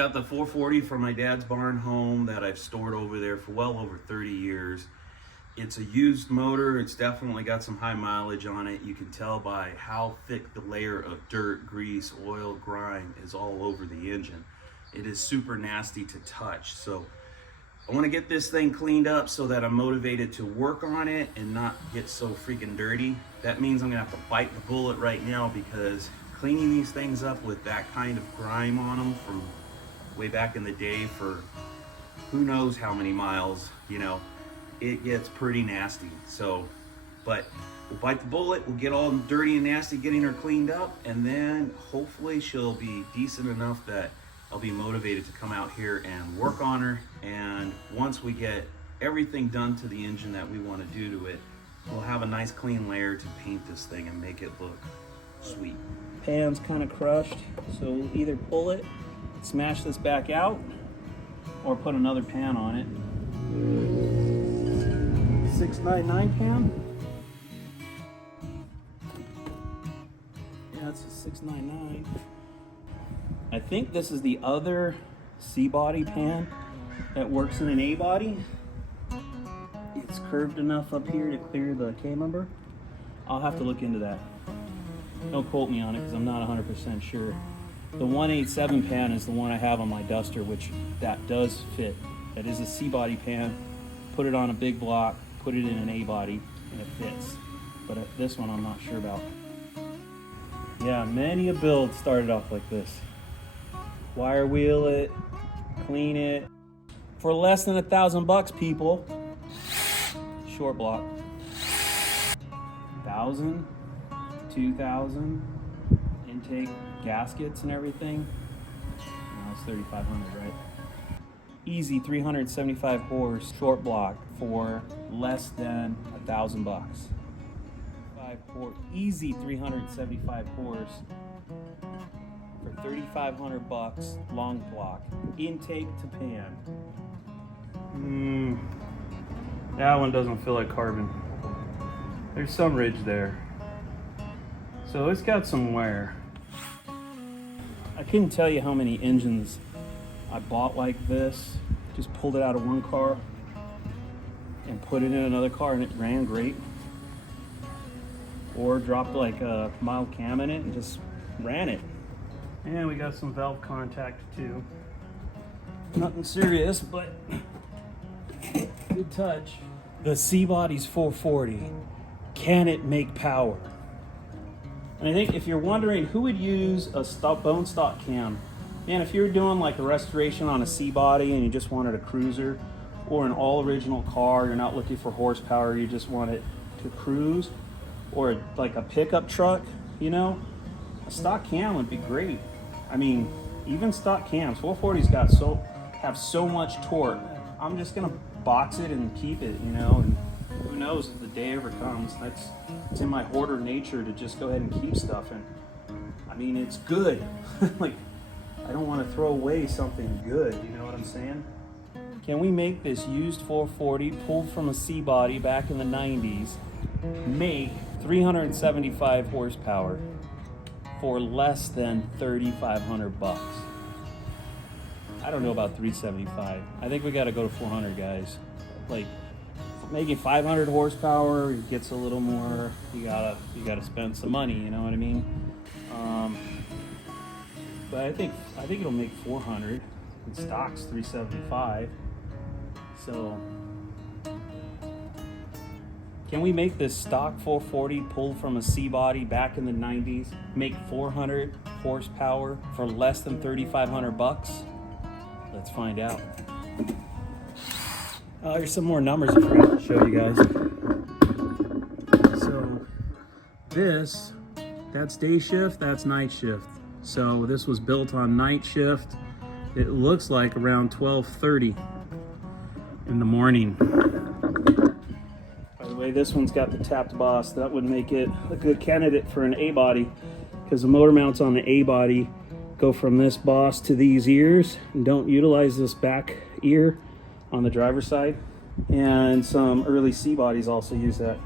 Got the 440 from my dad's barn home that I've stored over there for well over 30 years. It's a used motor. It's definitely got some high mileage on it. You can tell by how thick the layer of dirt, grease, oil, grime is all over the engine. It is super nasty to touch. So I want to get this thing cleaned up so that I'm motivated to work on it and not get so freaking dirty. That means I'm gonna have to bite the bullet right now, because cleaning these things up with that kind of grime on them from way back in the day for who knows how many miles, you know, it gets pretty nasty. So, but we'll bite the bullet, we'll get all dirty and nasty getting her cleaned up, and then hopefully she'll be decent enough that I'll be motivated to come out here and work on her. And once we get everything done to the engine that we want to do to it, we'll have a nice clean layer to paint this thing and make it look sweet. Pan's kind of crushed, so we'll either pull it, smash this back out, or put another pan on it. 699 pan. Yeah, it's a 699. I think this is the other C-body pan that works in an A-body. It's curved enough up here to clear the camber. I'll have to look into that. Don't quote me on it because I'm not 100% sure. The 187 pan is the one I have on my Duster, which that does fit. That is a C-body pan. Put it on a big block, put it in an A-body, and it fits. But this one I'm not sure about. Yeah, many a build started off like this. Wire wheel it, clean it. For less than $1,000, people. Short block. 1,000, 2,000, intake, gaskets and everything. Now it's 3,500, right? Easy 375 horse short block for less than $1,000. Easy 375 horse for 3,500 bucks, long block, intake to pan. That one doesn't feel like carbon. There's some ridge there. So it's got some wear. I couldn't tell you how many engines I bought like this. Just pulled it out of one car and put it in another car and it ran great. Or dropped like a mild cam in it and just ran it. And we got some valve contact too. Nothing serious, but good touch. The C-Body's 440. Can it make power? And I think if you're wondering who would use a bone stock cam, man, if you're doing like a restoration on a C-Body and you just wanted a cruiser or an all original car, you're not looking for horsepower, you just want it to cruise, or like a pickup truck, you know, a stock cam would be great. I mean, even stock cams, 440's have so much torque. I'm just gonna box it and keep it, you know, and who knows if the day ever comes. It's in my hoarder nature to just go ahead and keep stuff. And I mean, it's good. Like, I don't want to throw away something good, you know what I'm saying? Can we make this used 440 pulled from a C-Body back in the 90s make 375 horsepower for less than 3,500 bucks? I don't know about 375. I think we got to go to 400, guys. Like, making 500 horsepower gets a little more. You gotta spend some money. You know what I mean? But I think it'll make 400. And stock's 375. So, can we make this stock 440 pulled from a C-Body back in the 90s make 400 horsepower for less than 3,500 bucks? Let's find out. Here's some more numbers I forgot to show you guys. So that's day shift, that's night shift. So this was built on night shift. It looks like around 12:30 in the morning. By the way, this one's got the tapped boss. That would make it a good candidate for an A-body, because the motor mounts on the A-body go from this boss to these ears and don't utilize this back ear on the driver's side. And some early C-Bodies also use that.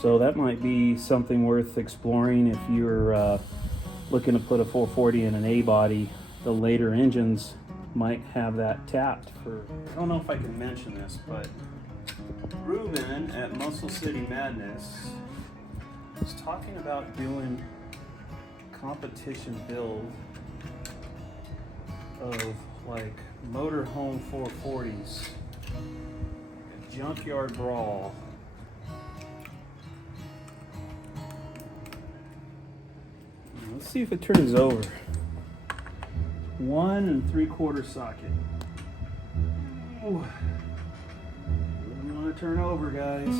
So that might be something worth exploring if you're looking to put a 440 in an A-body. The later engines might have that tapped for, I don't know if I can mention this, but Ruben at Muscle City Madness was talking about doing competition build of like motorhome 440s, a junkyard brawl. Let's see if it turns over. 1 3/4 socket. Ooh. Doesn't want to turn over, guys.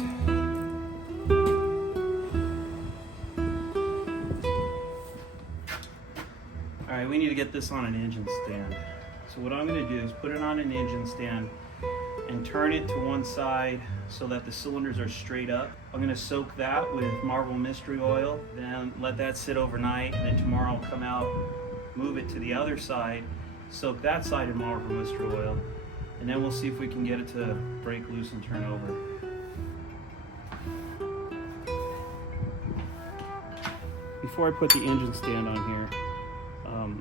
All right, we need to get this on an engine stand. So what I'm going to do is put it on an engine stand and turn it to one side so that the cylinders are straight up. I'm going to soak that with Marvel Mystery Oil, then let that sit overnight, and then tomorrow I'll come out, move it to the other side, soak that side in Marvel Mystery Oil, and then we'll see if we can get it to break loose and turn over. Before I put the engine stand on here,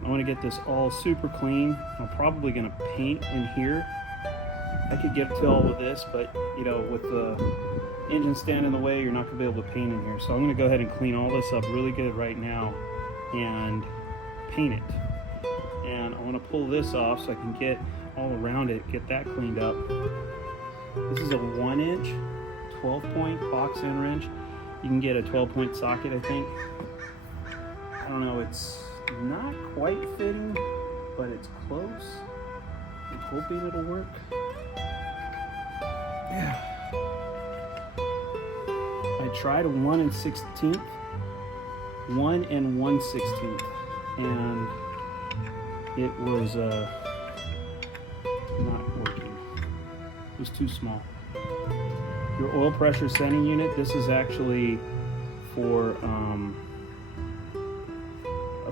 I want to get this all super clean. I'm probably going to paint in here. I could get to all of this, but you know, with the engine stand in the way, you're not going to be able to paint in here. So I'm going to go ahead and clean all this up really good right now and paint it. And I want to pull this off so I can get all around it, get that cleaned up. This is a 1-inch 12-point box end wrench. You can get a 12-point socket, I think. I don't know, it's not quite fitting, but it's close. I'm hoping it'll work. Yeah. I tried a 1 1/16, 1 1/16, and it was not working. It was too small. Your oil pressure sending unit, this is actually for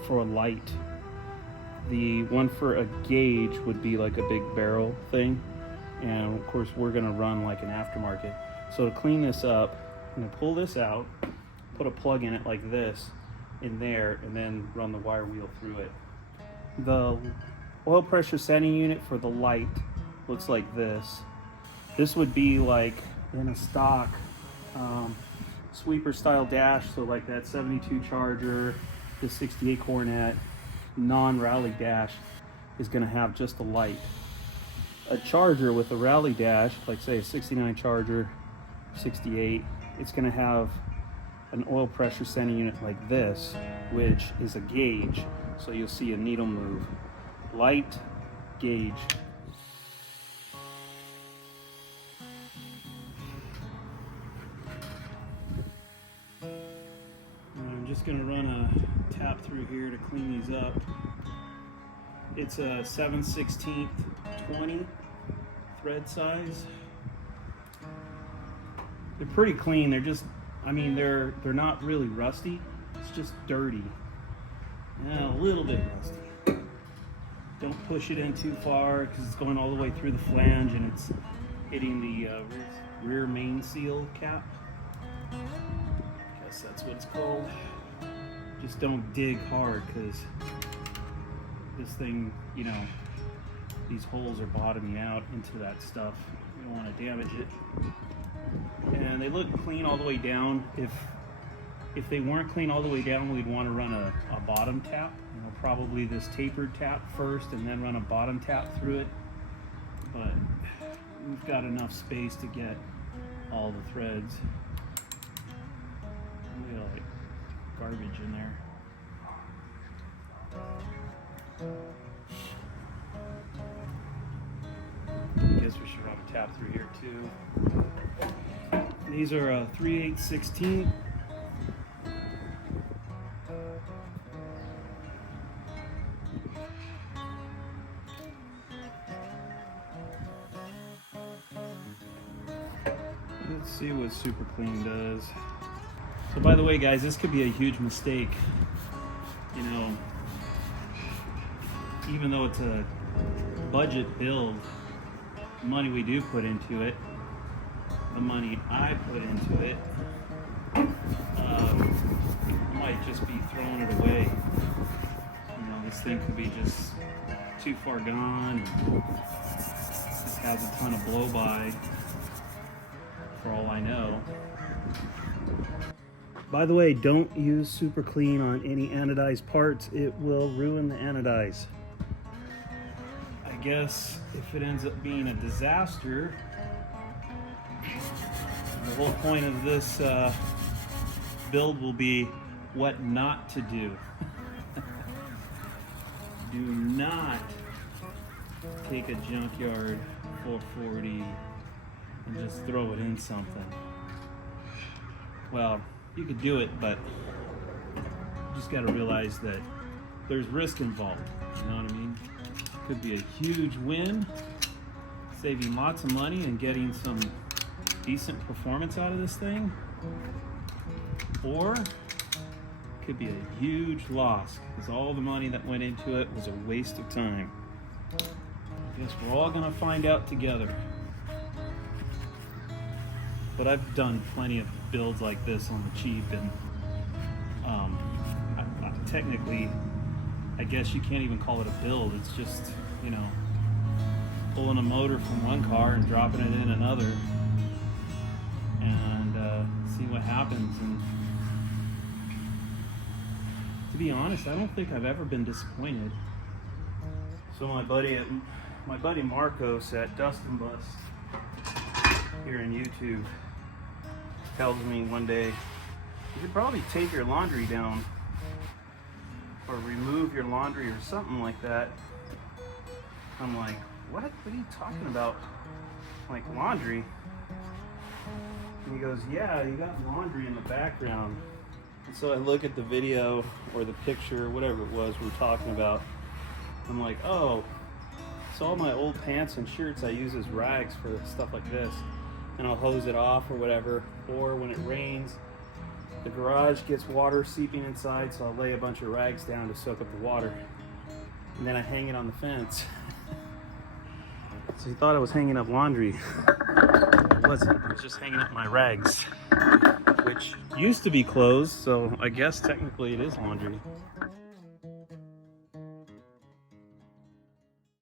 a light. The one for a gauge would be like a big barrel thing, and of course we're going to run like an aftermarket. So to clean this up, I'm going to pull this out, put a plug in it like this in there, and then run the wire wheel through it. The oil pressure sending unit for the light looks like this. This would be like in a stock sweeper style dash, so like that 72 Charger, the 68 Coronet, non-rally dash is going to have just a light. A Charger with a rally dash, like say a 69 Charger, 68, it's going to have an oil pressure sending unit like this, which is a gauge. So you'll see a needle move. Light, gauge. I'm just going to run a tap through here to clean these up. It's a 7/16 20 thread size. They're pretty clean. They're just, I mean, they're not really rusty. It's just dirty. And a little bit rusty. Don't push it in too far because it's going all the way through the flange and it's hitting the rear main seal cap. Guess that's what it's called. Just don't dig hard because this thing, you know, these holes are bottoming out into that stuff. You don't want to damage it. And they look clean all the way down. If they weren't clean all the way down, we'd want to run a bottom tap. You know, probably this tapered tap first and then run a bottom tap through it. But we've got enough space to get all the threads. We got like garbage in there. I guess we should run a tap through here too. These are 3/8/16. Let's see what super clean does. So by the way, guys, this could be a huge mistake. You know, even though it's a budget build, the money we do put into it, the money I put into it, I might just be throwing it away. You know, this thing could be just too far gone. Just has a ton of blow-by, for all I know. By the way, don't use super clean on any anodized parts. It will ruin the anodize. I guess if it ends up being a disaster, the whole point of this build will be what not to do. Do not take a Junkyard 440 and just throw it in something. Well, you could do it, but you just got to realize that there's risk involved. You know what I mean? Could be a huge win, saving lots of money and getting some decent performance out of this thing, or could be a huge loss because all the money that went into it was a waste of time. I guess we're all gonna find out together. But I've done plenty of builds like this on the cheap, and technically, I guess you can't even call it a build. It's just, you know, pulling a motor from one car and dropping it in another, and seeing what happens. And to be honest, I don't think I've ever been disappointed. So my buddy Marcos at Dust and Bust here in YouTube tells me one day, you should probably take your laundry down or remove your laundry or something like that. I'm like, what are you talking about? Like laundry? And he goes, yeah, you got laundry in the background. And so I look at the video or the picture, whatever it was we're talking about. I'm like, oh, so all my old pants and shirts I use as rags for stuff like this. And I'll hose it off or whatever. Or when it rains, the garage gets water seeping inside, so I'll lay a bunch of rags down to soak up the water. And then I hang it on the fence. So he thought I was hanging up laundry. It wasn't. I was just hanging up my rags, which used to be clothes, so I guess technically it is laundry.